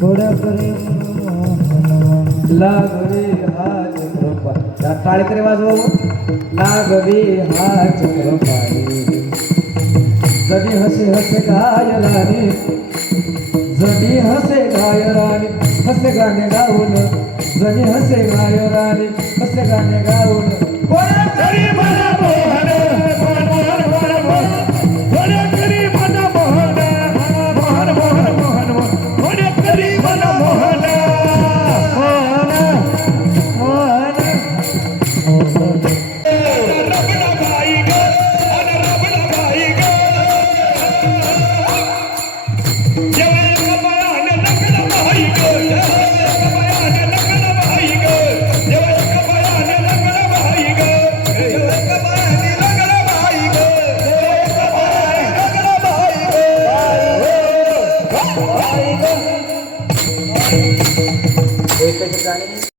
थोड्या करे लागवे हा चक्रपाणी टाळे तरी वाजव लागवे हा चक्रपाणी जडी हसे हसे गायराने जडी हसे गायराने हसे गाणे गाऊन जडी हसे गायराने हसे गाणे गाऊन कोणा तरी मला मोहन मोहन मोहन मोहन कोणा तरी मला मोहन मोहन मोहन मोहन कोणा तरी मला मोहन मोहन मोहन रबडा बाई ग अन रबडा बाई ग जेवाय कपाळाने लग्न बाई ग कपाळाने लग्न बाई ग जेवाय कपाळाने लग्न बाई ग जेवाय कपाळाने लग्न बाई ग जेवाय कपाळाने लग्न बाई ग बाई ग